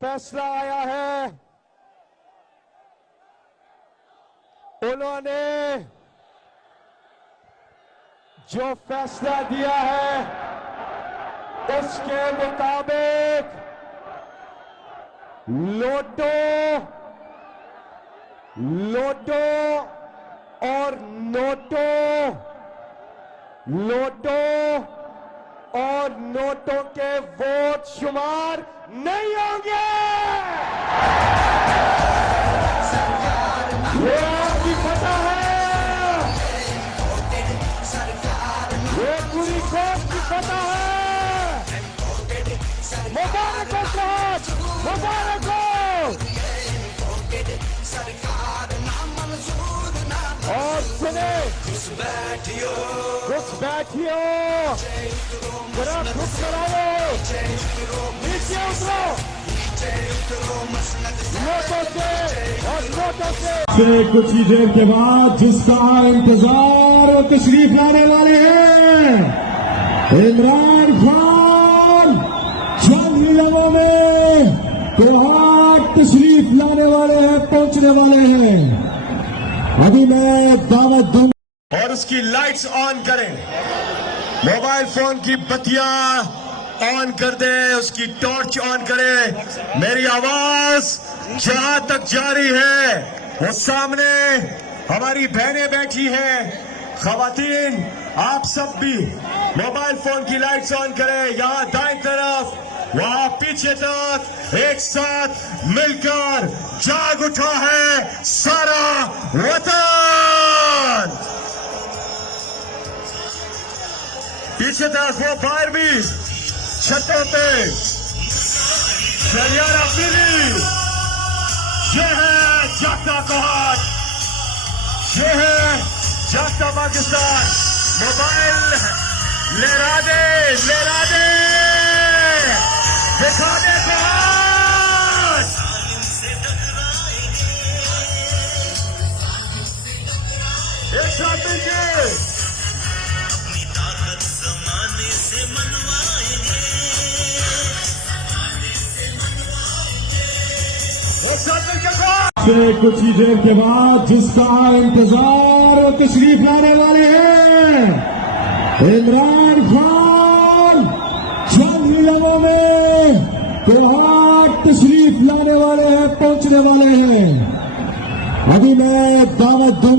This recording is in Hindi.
फैसला आया है, उन्होंने जो फैसला दिया है उसके मुताबिक लोटो और नोटों के वोट शुमार नहीं होंगे। ये आपकी पता है, ये पूरी कौम की पता है। मुबारक हो साहब, मुबारक हो। और सुने, कुछ बैठियो, जरा खुश कराओ, नीचे उतरो, नोटों से कुछ ही देर के बाद जिसका इंतजार तशरीफ लाने वाले हैं इमरान खान, चंद ही लम्हों में त्योहार तशरीफ लाने वाले हैं, पहुंचने वाले हैं। अभी मैं दावत दूंगा और उसकी लाइट्स ऑन करें, मोबाइल फोन की बत्तियां ऑन कर दे, उसकी टॉर्च ऑन करे। मेरी आवाज जहां तक जा रही है वो सामने हमारी बहनें बैठी हैं, खवातीन आप सब भी मोबाइल फोन की लाइट्स ऑन करें। यहां दाएं तरफ, वहां पीछे तक एक साथ मिलकर जाग उठा है सारा वतन। पीछे तरफ वो बाहर भी छतों पे शरियारा पीली, ये है जागता कोहाट, ये है जागता पाकिस्तान। मोबाइल लहरा दे, दिखा दे कोहाट। एक साथ मिलके कुछ ही देर के बाद जिसका इंतजार तशरीफ लाने वाले हैं इमरान खान, चंद ही लम्हों में त्योहार तशरीफ लाने वाले हैं, पहुंचने वाले हैं। अभी मैं दावत दूंगा